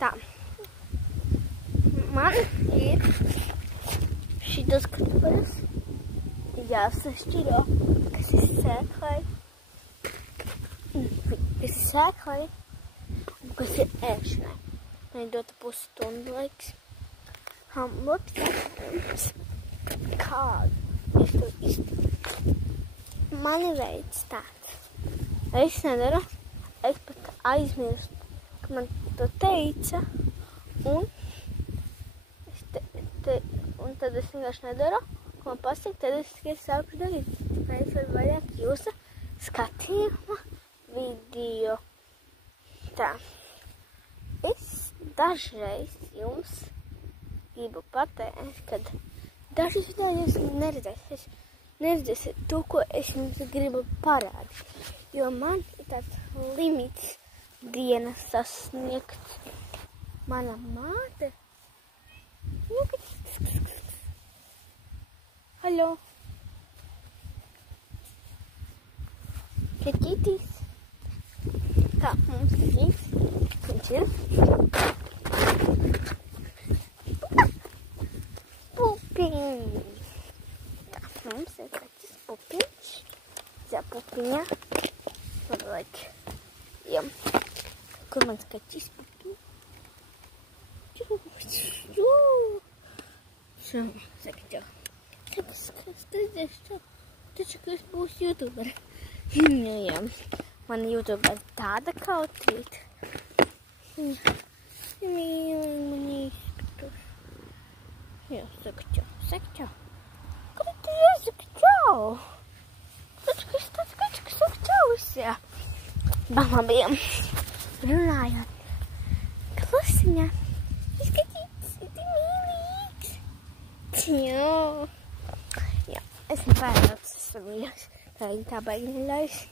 Tā. Man ir šitas kartupeļas jāsašķiro, kas ir sēklai, un kas ir ēšanai. Man ir dota pusstundu laiks. Hamburgs kādu es to izdarīju. Mani veids tāds. Es nedaru, es pat aizmirstu, ka man to teica, un tad es vienkārši nedaru, ko man pasaka, tad es tikai sāku darīt. Lai es varu vairāk jūsu skatījuma video. Tā. Es dažreiz jums gribu pateikt, kad dažas vidējos neredzēsiet to, ko es jums gribu parādīt. Jo man ir tāds limits dienas sasniegts. Mana māte. Halo. Kaķītis. Tā, mums kaķītis. Viņš ir. Pupiņš. Tā, mums ir kaķis pupiņš. Zā pupiņā. Varbūt. Jā. Kur mans kaķis pupiņš? Šo, saka čau. Taču, ka es būšu YouTuber. Jā. Man YouTuber tāda kautrīta. Man izskatās. Jā, saka čau. Kad tu jāsaka čau? Taču, ka es tāds kaķis, ka saka čau visā. Labiem runājot. Klusiņā. Es kaķītis, ir mīlīgs. Jā. Es nepārāds, esmu mīļāks. Tā baigi neļaujas.